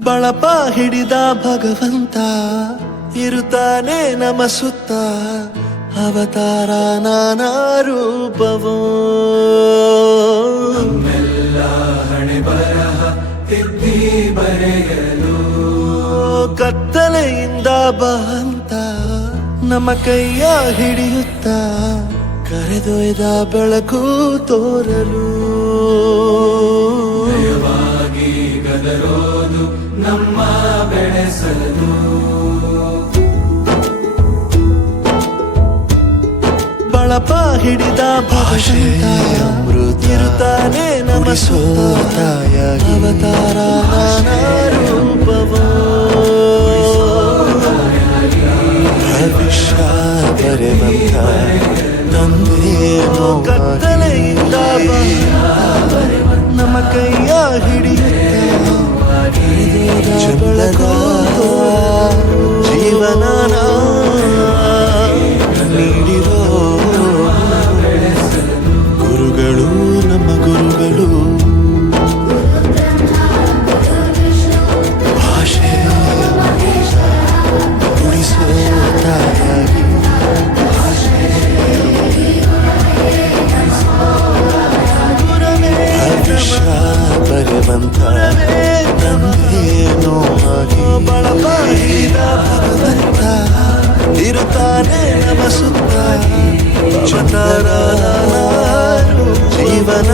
ಬಳಪ ಹಿಡಿದ ಭಗವಂತ ಇರುತ್ತಾನೆ ನಮ ಸುತ್ತ ಅವತಾರ ನಾನಾ ರೂಪವೋ ನಮ್ಮೆಲ್ಲ ಹಣೆ ಬರಹ ತಿದ್ದಿ ಬರೆಯಲು ಕತ್ತಲೆಯಿಂದ ಬಂತ ನಮ್ಮ ಕೈಯ ಹಿಡಿಯುತ್ತ ಕರೆದೊಯ್ದ ಬೆಳಕು ತೋರಲು ನಯವಾಗಿ ಗದರೋದು ನಮ್ಮ ಬೆಳೆಸಲು ಬಳಪ ಹಿಡಿದ ಭಗವಂತ ಇರುತ್ತಾನೆ ನಮ ಸೋತಾಯಾಗಿ ಅವತಾರ ನಾನಾ ರೂಪವೋ ಭವಿಷ್ಯ ಬರೆವಂತ ತಂದೇನೋ ಕತ್ತಲೆಯಿಂದ ನಮ್ಮ ಕೈಯ ಹಿಡಿಯುತ್ತ ಬೆಳಕು ಜೀವನ ನೀಡಿರೋ ಗುರುಗಳು ನಮ್ಮ ಗುರುಗಳು ಭಾಷೆ ಉಳಿಸೋ ತಾಯಾಗಿ ಭವಿಷ್ಯ ಬರೆವಂತ ನಂದೇನೋ ಆಗಿ ಬಳಪ ಹಿಡಿದ ಭಗವಂತ ಇರುತ್ತಾನೆ ನಮ ಸುತ್ತ ಅವತಾರ ಜೀವನ